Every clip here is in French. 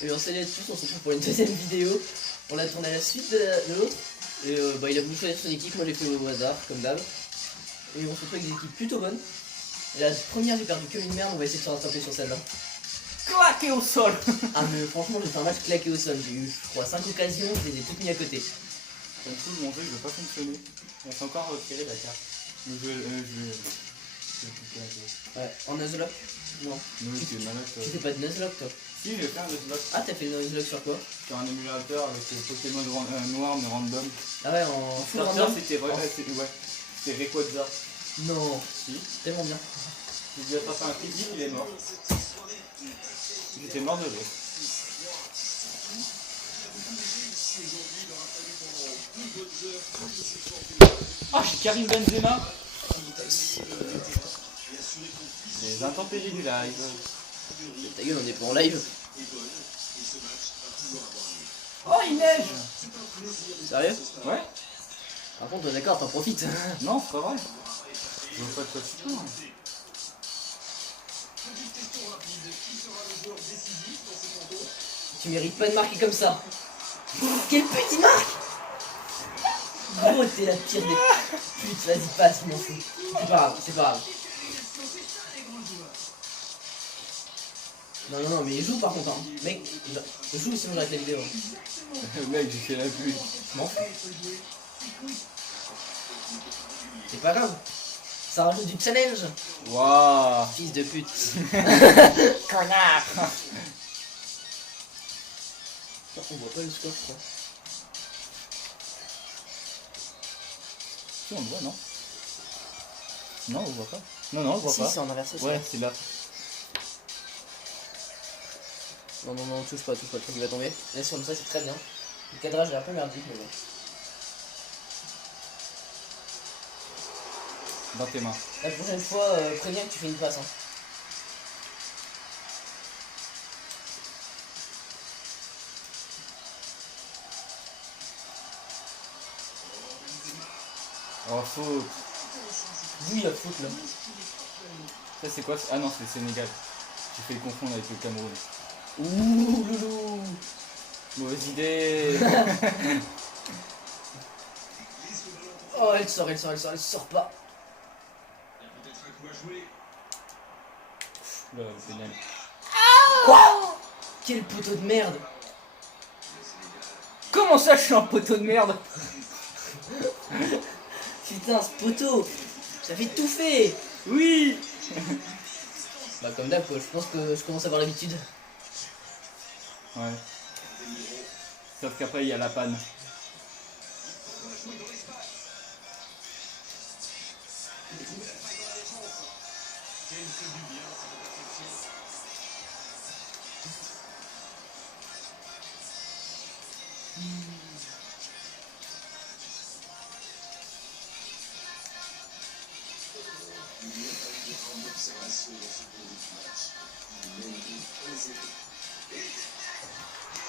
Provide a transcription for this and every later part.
Et on salut à tous, on se retrouve pour une deuxième vidéo. On a tourné à la suite de l'autre. Et il a voulu choisir son équipe, moi j'ai fait au hasard, comme d'hab. Et on se retrouve avec des équipes plutôt bonnes. Et la première j'ai perdu que une merde, on va essayer de se rattraper sur celle-là. Claqué au sol. Ah mais franchement j'ai fait un match claqué au sol, j'ai eu je crois 5 occasions, je les ai toutes mis à côté. Comme tout, mon jeu il veut pas fonctionner. On s'est encore retiré la carte. Le jeu, Ouais, en Nuzlocke? Non. oui, c'est malade. Tu fais pas de Nuzlocke toi? Si, j'ai fait un Nuzlocke Ah t'as fait le Nuzlocke sur quoi? sur un émulateur avec Pokémon noir mais random. Ah ouais, en full Starter, random? c'était vrai, c'était Rayquaza. Non, Si. tellement bien. J'ai dû attraper un physique, il est mort. J'étais mort de rire. Ah, j'ai Karim Benzema. Les intempéries du live. Ta gueule, on est pas en live. Oh, il neige. Sérieux? Ouais. Par contre, d'accord, t'en profites. Non, c'est pas vrai. Je vois pas de quoi tu parles. Tu mérites pas de marquer comme ça. Quelle petite marque! Gros, t'es la pire des putes, vas-y, passe, je m'en fous. C'est pas grave, c'est pas grave. Non, mais il joue par contre, hein. Mec, je joue sinon j'arrête la vidéo. Mec, j'ai fait la pluie. Je m'en fous. C'est pas grave. Ça rajoute du challenge. Waouh. Fils de pute. Connard. On voit pas le score, je crois. Si, on le voit, non? Non, on le voit pas. Non, on le voit Si, pas. c'est en inversé. Ouais, c'est là. Non, touche pas, le truc il va tomber. Laisse comme ça, c'est très bien. Le cadrage est un peu merdique, mais bon. Dans tes mains. La prochaine fois, préviens que tu fais une passe. Hein. Oh, faute. Oui, la faute là. Ça, c'est quoi? Ah non, c'est le Sénégal. J'ai fait le confondre avec le Cameroun. Ouh, loulou. Mauvaise idée. Oh, elle sort pas. Là, pénal. Quoi? Quel poteau de merde. Comment ça, je suis un poteau de merde? Putain, ce poteau, ça fait tout fait. Oui. Bah comme d'hab, je pense que je commence à avoir l'habitude. Ouais. Sauf qu'après, il y a la panne.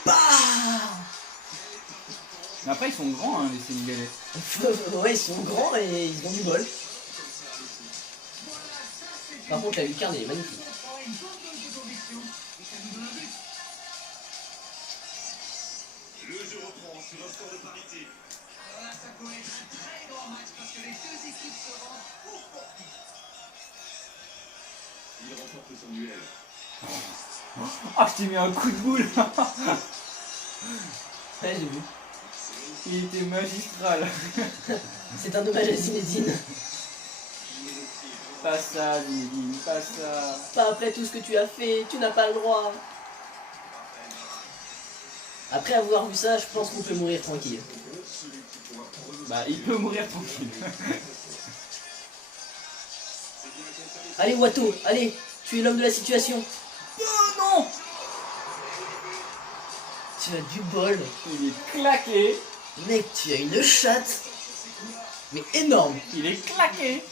Bah Mais après, ils sont grands, hein, les Sénégalais. ouais, ils sont grands et ils ont du bol. Par contre, la lucarne elle est magnifique. Le jeu reprend sur un score de parité. Voilà, ça pourrait être un très grand match parce que les deux équipes se rendent pour porter. Il remporte son duel. Ah, je t'ai mis un coup de boule. Ouais, j'ai vu. Il était magistral. C'est un hommage à Zinedine. Pas ça, Zinedine, pas ça. Pas après tout ce que tu as fait, tu n'as pas le droit. Après avoir vu ça, je pense qu'on peut mourir tranquille. Bah, il peut mourir tranquille. Allez Watto, allez, tu es l'homme de la situation. Oh non. Tu as du bol. Il est claqué. Mec, tu as une chatte. Mais énorme. Il est claqué.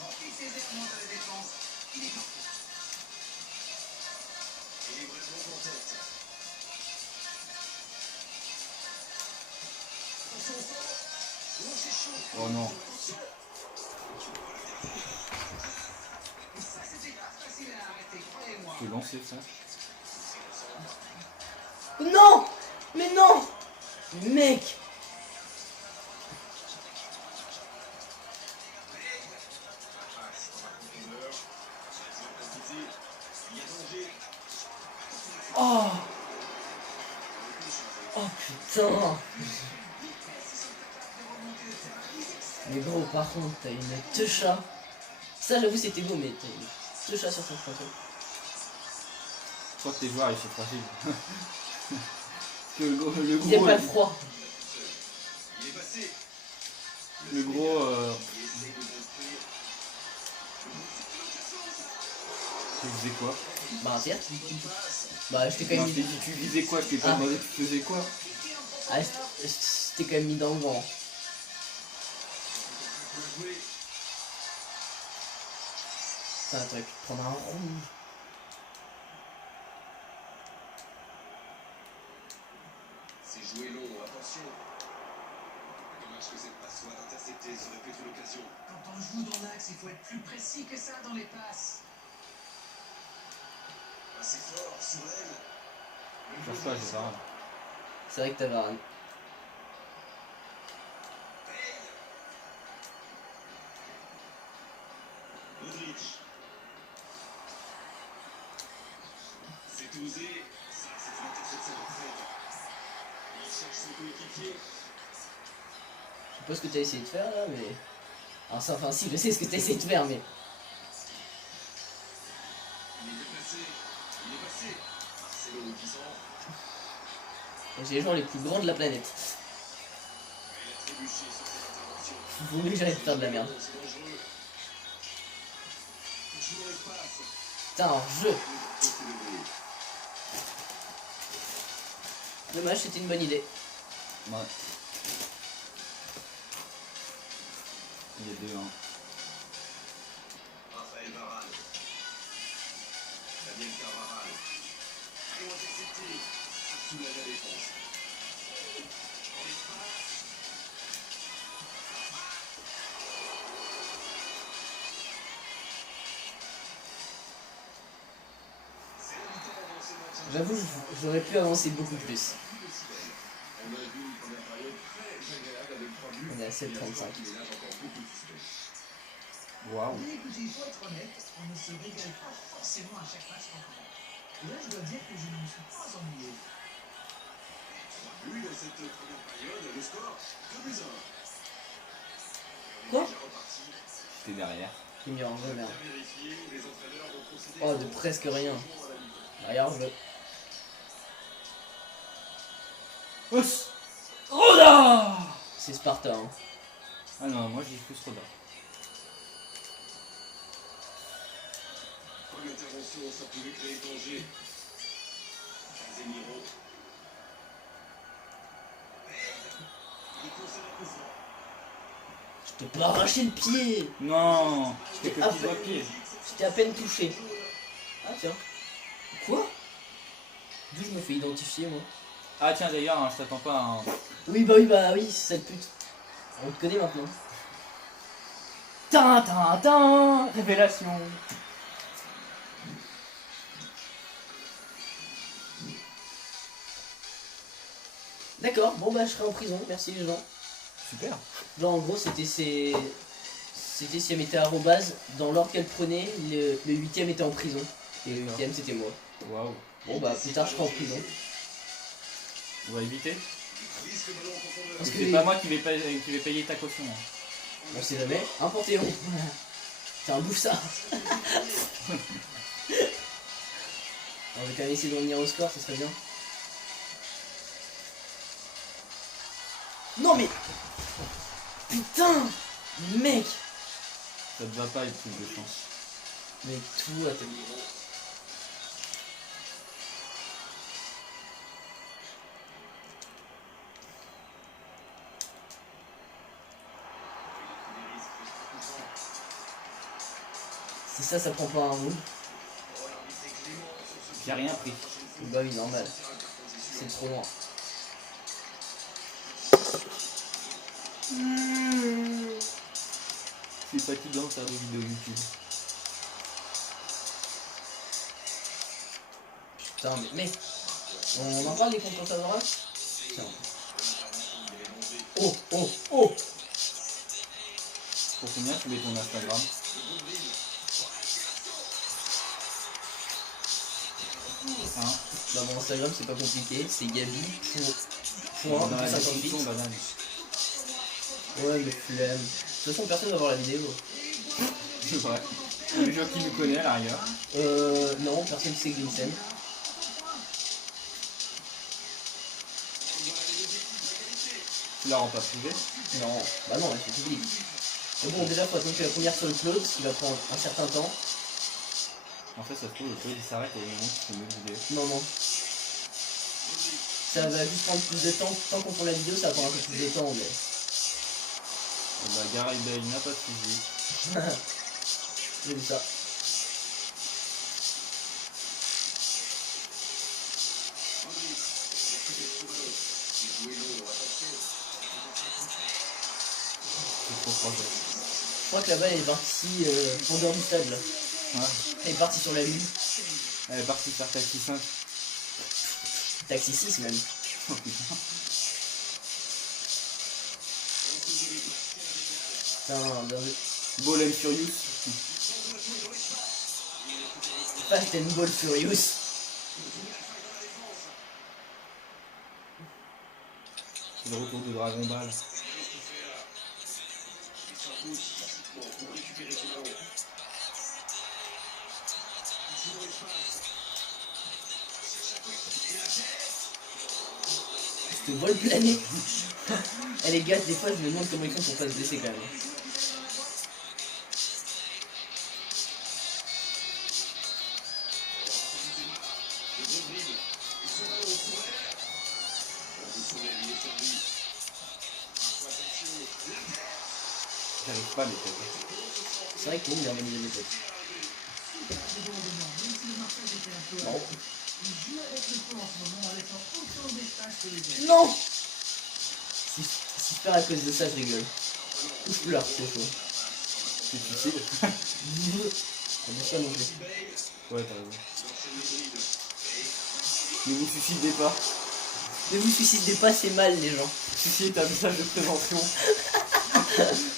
Oh non. Je peux lancer ça. Non! Mais non! Mec! Passe dans la profondeur. Attention à préciser. Il y a danger. Oh! Oh putain! Mais gros, par contre, t'as une techa. Ça, j'avoue, c'était beau, mais t'as une techa sur ton fronton. Je crois que tes joueurs ils sont fragiles. le gros, Ils aiment pas le froid. Il est passé. le gros Il essaie de construire. tu faisais quoi? Bah, un tiers. Il passe. Bah, je t'ai quand Non, même je t'ai mis. dit tu visais quoi? Je t'ai pas Ah. demandé tu faisais quoi? Ah, je t'ai quand même mis dans le vent. Bien joué. Putain, t'aurais pu te prendre un rouge. C'est joué long, attention. Dommage que cette passe soit interceptée, ça aurait pu être l'occasion. Quand on joue dans l'axe, il faut être plus précis que ça dans les passes. Assez fort, sur elle. Cherche pas, j'ai pas. C'est vrai que t'as Varane. Modric. C'est osé. Ça, c'est une interception parfaite. Il cherche son coéquipier. Je sais pas ce que t'as essayé de faire là, mais. Alors, ça, enfin, si, je sais ce que t'as essayé de faire, mais. Il est déplacé. Il est passé. Marcelo qui s'en. C'est les gens les plus grands de la planète. Il a trébuché sur cette intervention. Vaut mieux que j'arrête de faire de la merde. C'est dangereux. Toujours l'espace. Putain, alors jeu. C'est levé. Dommage, c'était une bonne idée. Ouais. Il y a 2-1. Raphaël Varane. Daniel Carvajal. Ballon intercepté. Ça soulage la défense. Dans l'espace. C'est l'invité à avancer le match. J'avoue, j'aurais pu avancer beaucoup plus. On a vu une première période très agréable avec 3 buts. On est à 7,35. Il ménage encore beaucoup de suspect. Waouh. Oui, écoutez, il faut être honnête, on ne se régale pas forcément à chaque match qu'on commence. Et là, je dois dire que je ne me suis pas ennuyé. 3 buts dans cette première période. Le score 2-1. Quoi? Déjà reparti. T'es derrière. Il m'y en veut, merde. Bien vérifié. Les entraîneurs vont procéder Oh, de presque rien. au changement à la mi-temps. Regarde, je. Os Roda. C'est Sparta, hein. Ah non, moi j'ai plus Roda. Bonne intervention, ça pouvait créer danger. Casemiro. Il concède un coup franc. Je t'ai pas arraché le pied. Non, c'était que Ah, petit doigt pied. Je t'ai à peine touché. Ah, tiens. Quoi? D'où je me fais identifier, moi? Ah tiens d'ailleurs, hein, je t'attends pas. Hein. Oui, cette pute. On te connaît maintenant. Tin, révélation. D'accord, bon bah je serai en prison, merci les gens. Super. Genre en gros c'était si elle mettait arrobase, dans l'ordre qu'elle prenait, le 8ème était en prison. Et le 8ème c'était moi. Waouh. Bon bah plus tard je serai en prison. On va éviter. Risque ballon en profondeur. Parce que C'est pas moi qui vais payer ta caution. Hein. on sait jamais, un Panthéon. Tiens, bouge ça. On va quand même essayer de revenir au score, ça serait bien. Non mais... Putain, mec. Ça te va pas les trucs de chance. Mais tout à tes... C'est ça, ça prend pas un roux. J'ai rien pris. Bah oui, normal. C'est trop loin. C'est fatigant de faire des vidéos YouTube. Putain, mais mec. On en parle des contrôles favorables? Tiens. Oh, oh, oh! Pour combien tu mets ton Instagram? Hein? Bah mon Instagram c'est pas compliqué, c'est Gabi point Dans la 58. description, Daniel. Ouais mais flemme. De toute façon personne va voir la vidéo. C'est vrai. Le jeu qui nous connaît à l'arrière. Non, personne sait que Vincent. Tu la rends pas privée? Non, bah non, c'est public. Mais bon déjà faut attendre que la première soit upload, ce qui va prendre un certain temps. En fait, ça se trouve, le code il s'arrête au moment où tu fais une autre vidéo. Non, non. Ça va juste prendre plus de temps. Tant qu'on tourne la vidéo, ça va prendre un peu plus de temps, mais. Et bah, Gareth Bale n'a pas suivi. J'ai vu ça. C'est trop proche. Je crois que la balle est partie en dehors du stade là. Ouais. Elle est partie sur la lune. Elle est partie faire taxi 5. Taxi 6 même. Oh putain. Putain, bien vu. Ball and Furious. Fast and Ball Furious. C'est le retour de Dragon Ball. Je te vois le planer. Eh les gars, des fois je me demande comment ils font pour pas se blesser quand même. J'arrive pas à les têtes. C'est vrai que nous, il a organisé des têtes. Non. Non. Si je perds à cause de ça, je rigole. Ou je pleure, c'est chaud. C'est difficile. Ça bouge pas non plus. Ouais, t'as raison. Ne vous suicidez pas. Ne vous suicidez pas, c'est mal les gens. Ceci est un message de prévention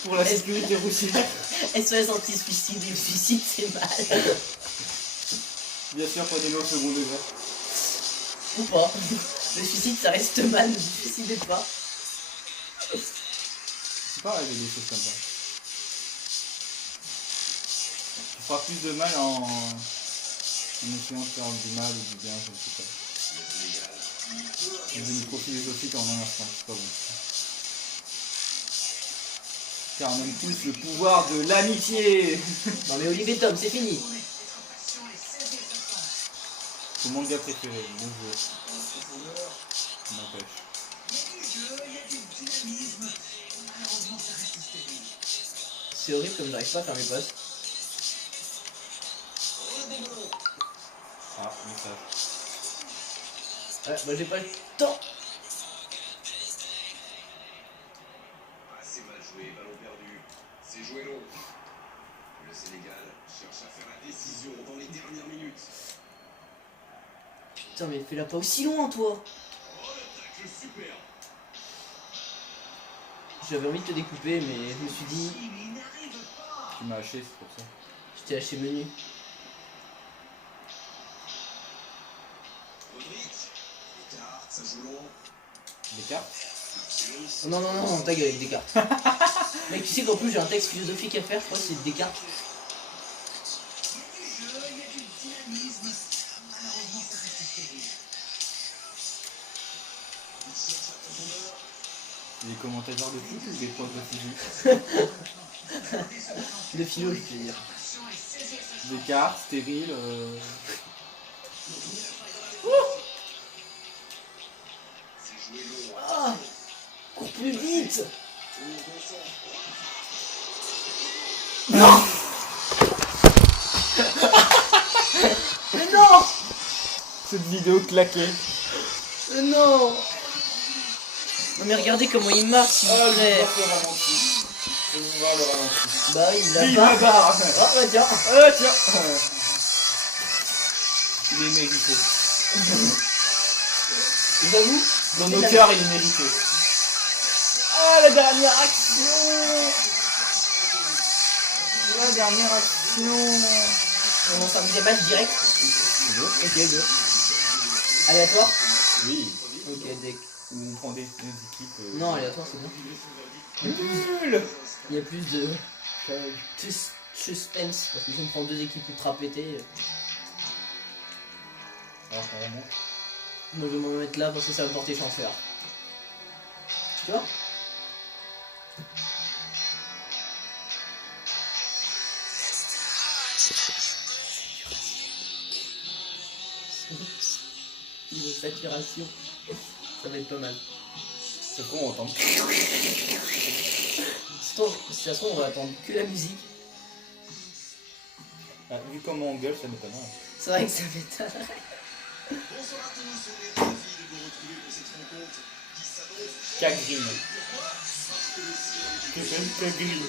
pour la sécurité routière. SOS anti-suicide, le suicide c'est mal. Bien sûr, prenez-le au second degré. Ou pas. Le suicide ça reste mal, ne vous suicidez pas. C'est pas arrivé des choses comme ça. Tu feras plus de mal en essayant de faire du mal ou du bien, je ne sais pas. C'est devenu trop philosophique en un instant, c'est pas bon. Car on aime tous le pouvoir de l'amitié. Non mais Olivier Tom, c'est fini. Ton manga préféré, bon jeu. N'empêche. C'est horrible comme j'arrive pas à faire mes postes. Ah, message. Ouais, moi j'ai pas le temps. Assez mal joué, ballon perdu. C'est joué long. Le Sénégal cherche à faire la décision dans les dernières minutes. Putain mais fais-la pas aussi loin toi. Oh, le tacle super. J'avais envie de te découper mais je me suis dit, Tu m'as haché, c'est pour ça. je t'ai haché menu. Modric. Écart, ça joue long. Des cartes? Oh, non non non, ta gueule avec Descartes. Mec tu sais qu'en plus j'ai un texte philosophique à faire, je crois que c'est Descartes. Des commentateurs de foot ou des profs de philo? De philo je veux dire. Des cartes, stériles. C'est joué long. Ah, cours plus vite. Non. Mais non. Cette vidéo claquée. Mais non. Non mais regardez comment il marche s'il vous plaît. Je vais voir le ralenti. Bah oui, Vive là-bas. la barre. Ah bah tiens. Tiens. Il est mérité. J'avoue, Dans c'est nos la- cœurs, il est mérité. Ah, la dernière action. La dernière action. On lance un deuxième match direct. Ok, go. Aléatoire. Oui. Ok, deck. On prend des équipes. Non, aléatoire, c'est bien. Nul. Il y a plus de suspense parce que si on prend deux équipes ultra pétées, Alors qu'on remonte. moi je vais m'en mettre là parce que ça va me porter chance là. Tu vois? Niveau saturation, ça va être pas mal. C'est quoi on entend? Si ça se trouve, on va attendre que la musique. Ah, vu comment on gueule, ça m'étonnerait. C'est vrai que ça m'étonne. Bonsoir à tous, on est ravis de vous retrouver pour cette rencontre qui s'annonce Cagrine. parce que le ciel Que j'aime Cagrine. a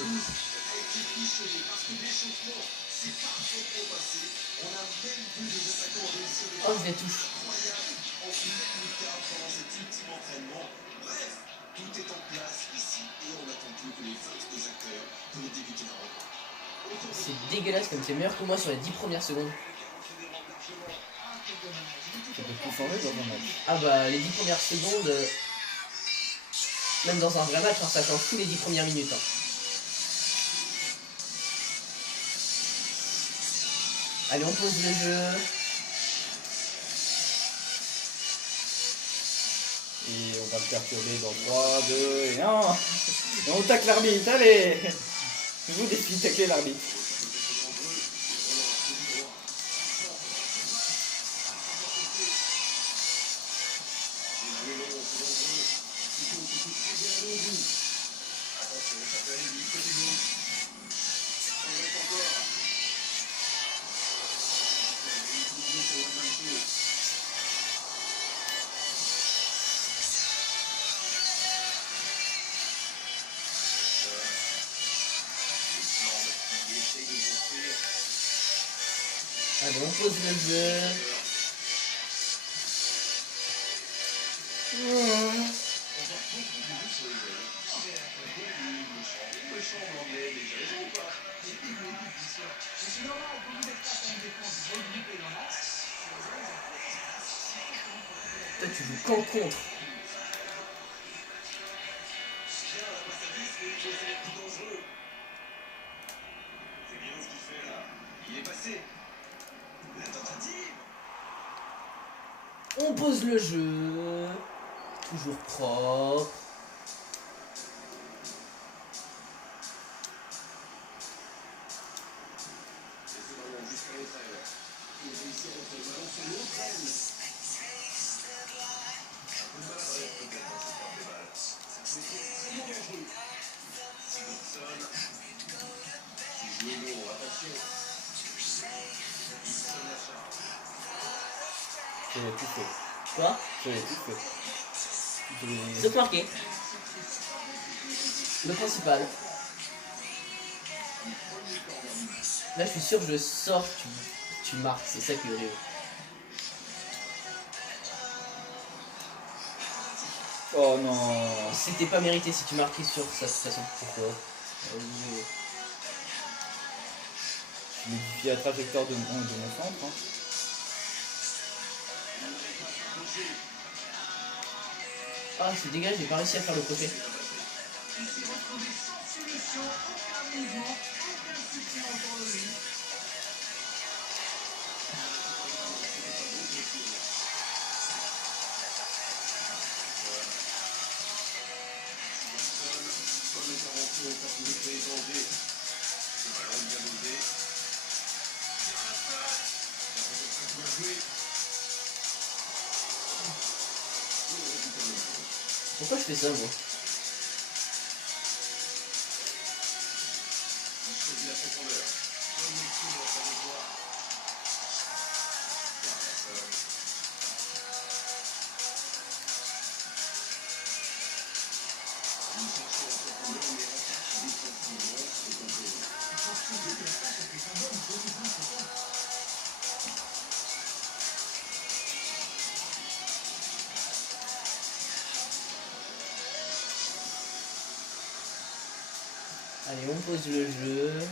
été fiché, parce que l'échauffement s'est parfaitement passé. On a même vu les attaquants réussir des Oh, je les touche. incroyables en pleine lucarne pendant cet ultime entraînement. Bref, tout est en place ici et on n'attend plus que les 22 acteurs pour débuter la rencontre. C'est dégueulasse comme c'est meilleur que moi sur les 10 premières secondes. Ça peut tout changer dans un match. Ah bah les 10 premières secondes, même dans un vrai match, hein, ça change tous les 10 premières minutes. Hein. Allez, on pose le jeu. Et on va le perturber dans 3, 2 et 1. Et on tacle l'arbitre, allez. Je vous défie de tacler l'arbitre. Allez, on pose le jeu. C'est normal, quand vous êtes face à une défense regroupée dans l'axe, Toi, tu joues qu'en contre. C'est bien ce qu'il fait là. Il est passé. La tentative. On pose le jeu. Toujours propre. Et ce ballon jusqu'à l'autre aile. Il réussit à mettre le ballon sur l'autre aile. Un peu maladroit peut-être dans cette part des balles. Mais c'est extrêmement dangereux. Sigurdsson. Qui joue long, attention. Il sonne la charge. J'avais tout fait. Quoi? J'avais tout fait. Sauf marqué. Le principal. Là, je suis sûr que je sors, tu marques. C'est ça qui est horrible. Oh non. C'était pas mérité si tu marquais sur ça de toute façon. Pourquoi? Je modifie la trajectoire de mon centre. Hein. Ah, c'est dégueulasse, j'ai pas réussi à faire le crochet. il s'est retrouvé sans solution, aucun mouvement, aucun soutien autour de lui. Comme les aventures, ça pouvait créer danger. Le ballon bien dosé. Tire à la passe. Ça peut bien jouer. Il récupère le ballon. Pourquoi je fais ça, moi? Il choisit la profondeur. Bonne lecture dans sa trajectoire. Il cherchait la profondeur, mais attaque défensivement, c'est complet. Allez, on pose le jeu.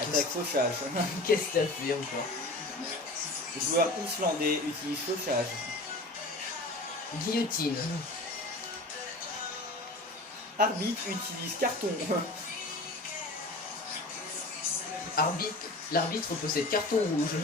Attaque fauchage. Qu'est-ce que t'as fait encore? Le joueur islandais utilise fauchage. Guillotine. Arbitre utilise carton. L'arbitre possède carton rouge.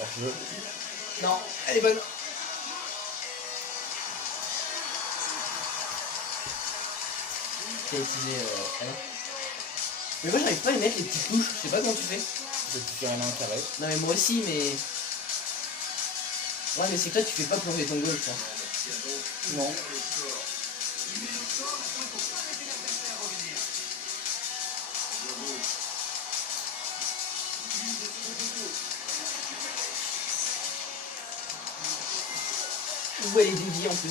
Hors-jeu. Non, elle est bonne. T'as utilisé elle. Mais moi j'arrive pas à y mettre les petites touches, je sais pas comment tu fais. Je peux faire un carré. Non mais moi aussi mais... Ouais mais c'est que là tu fais pas plonger ton goal je pense. Non. Ou elle est déviée en plus.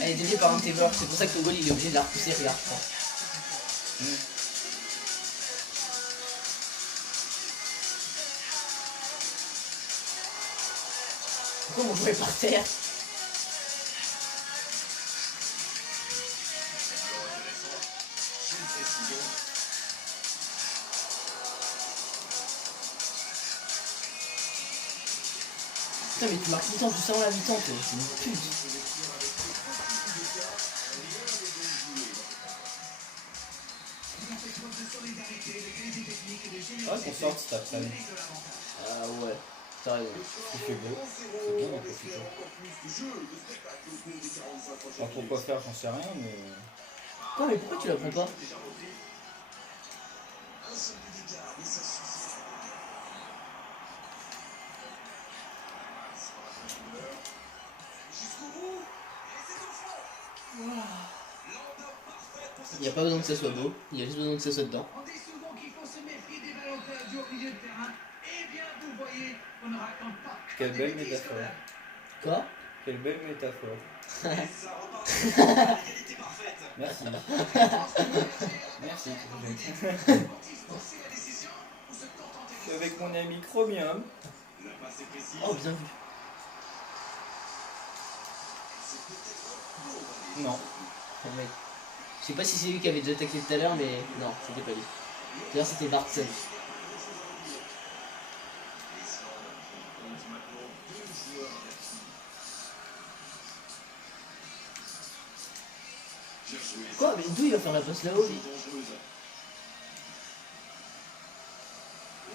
Elle est déviée par un tableur, c'est pour ça que le goal il est obligé de la repousser, regarde je crois. Pourquoi on jouait par terre? Putain mais tu marques tout le temps juste avant la mi-temps, t'es une pute. Ouais, qu'on sorte cet après-midi. Ah ouais, t'as raison. Il fait beau. C'est bien d'en profiter. Alors pourquoi faire, j'en sais rien, mais... Quoi mais pourquoi tu la prends pas? Il n'y a pas besoin que ça soit beau, il y a juste besoin que ça soit dedans. On dit souvent qu'il faut se méfier des ballons perdus au milieu de terrain. Eh bien, vous voyez, on ne raconte pas. Quelle belle métaphore. Quoi? Quelle belle métaphore. Merci. Merci. Avec mon ami Chromium. Oh bien vu. Non. Oh, mec. Je sais pas si c'est lui qui avait déjà attaqué tout à l'heure mais non, c'était pas lui. D'ailleurs c'était Bartson. Quoi? Mais d'où il va faire la passe là-haut lui?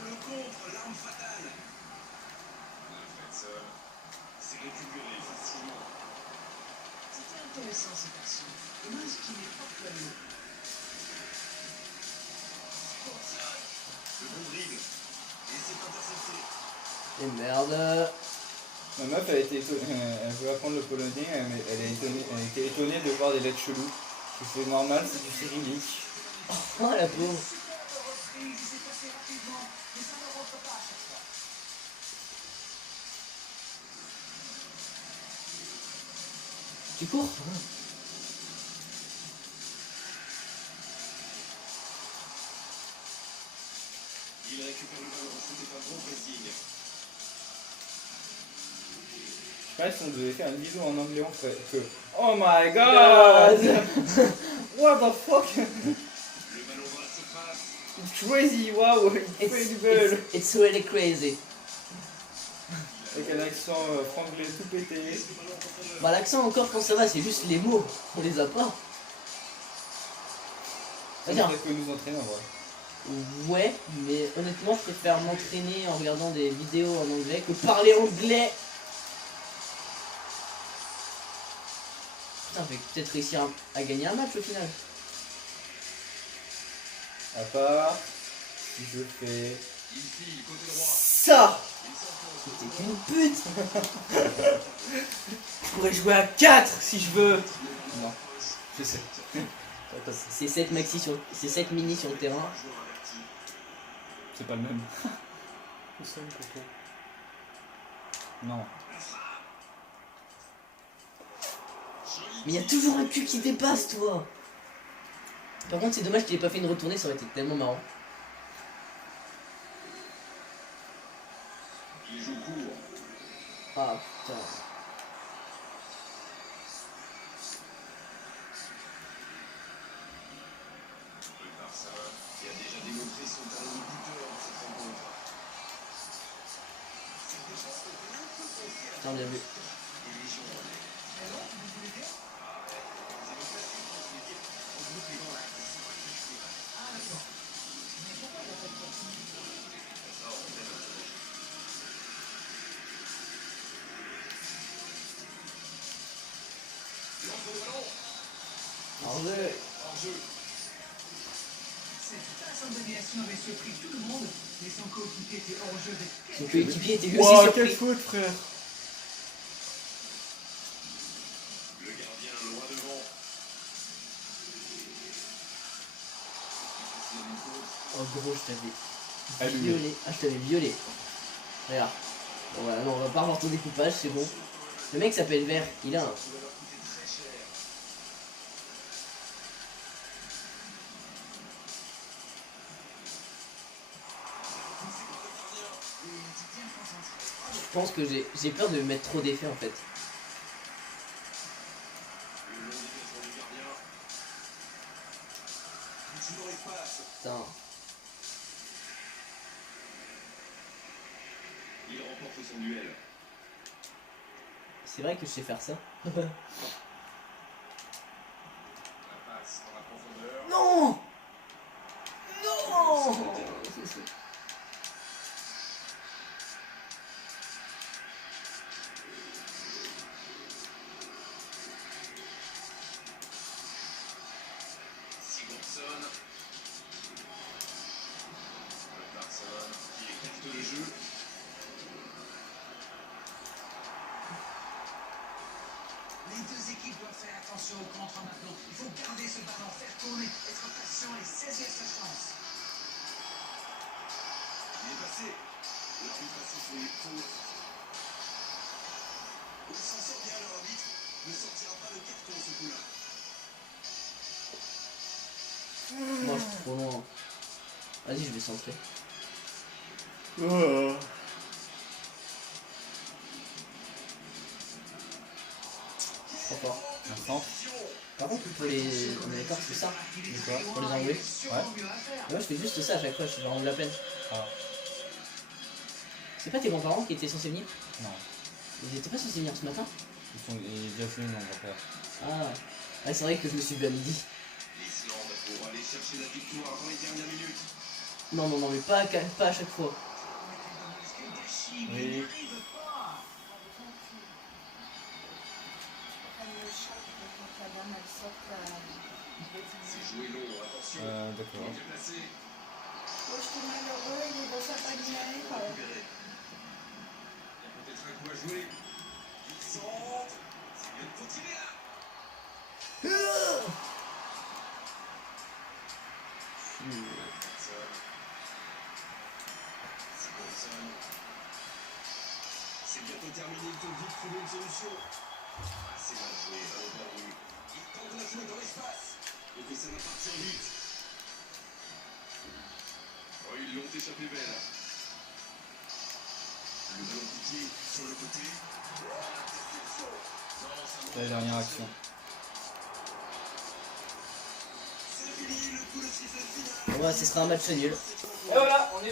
Le contre, l'arme fatale. C'est récupéré facilement. C'était intéressant cette action. Dommage qu'il n'est pas poilu. Le bon dribble. Et c'est intercepté. Et merde. Ma meuf a été elle veut apprendre le polonais, elle était étonnée de voir des lettres cheloues. C'est normal, c'est du cyrillique. Oh la pauvre. Superbe reprise, il s'est passé rapidement, mais ça ne rentre pas à chaque fois. Tu cours? Il récupère le ballon, c'était un bon pressing. Je sais pas si on devait faire une vidéo en anglais, on ferait que oh my god! What the fuck? Le ballon dans la surface. It's crazy, wow, it's incredible! It's really crazy. Avec un accent franglais tout pété. Bah l'accent encore je pense que ça va, c'est juste les mots, on les a pas. Ça Regarde. peut nous entraîner en vrai. Ouais, mais honnêtement je préfère m'entraîner en regardant des vidéos en anglais que parler anglais. Putain, je vais peut-être réussir à gagner un match au final. À part si je fais. Ici, côté droit. Ça, Il s'enfonce. c'était une pute. Je pourrais jouer à 4 si je veux. Non, je sais. C'est 7 maxi sur, c'est 7 mini sur le terrain. C'est pas le même. C'est ça le coco. Non. Mais il y a toujours un cul qui dépasse, toi. Par contre, c'est dommage qu'il ait pas fait une retournée, ça aurait été tellement marrant. Il joue court. Ah putain. Le Barça qui a déjà démontré son talent de buteur en cette rencontre. Putain, bien vu. Hors-jeu. Hors-jeu. Cette passe en domination avait surpris tout le monde, mais son coéquipier était hors jeu de Son coéquipier était lui aussi Wow, surpris. quelle faute, frère. Le gardien loin devant. Oh gros, je t'avais Allumé. violé. Ah, je t'avais violé. Regarde. Bon, voilà, non, on va pas revoir ton découpage, c'est bon. Le mec s'appelle Vert, il a un. Je pense que j'ai peur de mettre trop d'effets en fait. Le long déviation du gardien. Petit dans l'espace. Putain. Il remporte son duel. C'est vrai que je sais faire ça. La passe dans la profondeur. Non. Non. Sigurdsson. Larsson qui écarte le jeu. Les deux équipes doivent faire attention au contre maintenant. Il faut garder ce ballon, faire tourner, être patient et saisir sa chance. Il est passé. L'arbitre assiste sur les fautes. Il s'en sort bien, leur arbitre. Ne sortira pas le carton ce coup-là. Moi je suis trop loin. Vas-y, je vais centrer. Oh. Trop fort. Un centre. Par contre, pour les. On est d'accord, c'est ça. quoi Pour les enlever. Ouais. Moi je fais juste ça à chaque fois, je leur enlève la peine. Ah. C'est pas tes grands-parents qui étaient censés venir? Non. Ils étaient pas censés venir ce matin? Il est déjà fini, mon grand-père. Ah. Ouais, c'est vrai que je me suis vu à midi. L'Islande pour aller chercher la victoire dans les dernières minutes. Non, non, non, mais pas à chaque fois. Oui. C'est joué long, attention. D'accord. Il est placé. Récupéré. Il y a peut-être un coup à jouer. Il centre. C'est bien de tirer là. Sigurdsson. C'est bientôt terminé, il faut vite trouver une solution. Ah, c'est mal joué, ballon perdu. Il tente de la jouer dans l'espace. Et que ça va partir vite. Oh, ils l'ont échappé belle. Le ballon piqué sur le côté. La dernière action. C'est fini, le coup de sifflet final. Ouais, ce sera un match nul. Et voilà, on est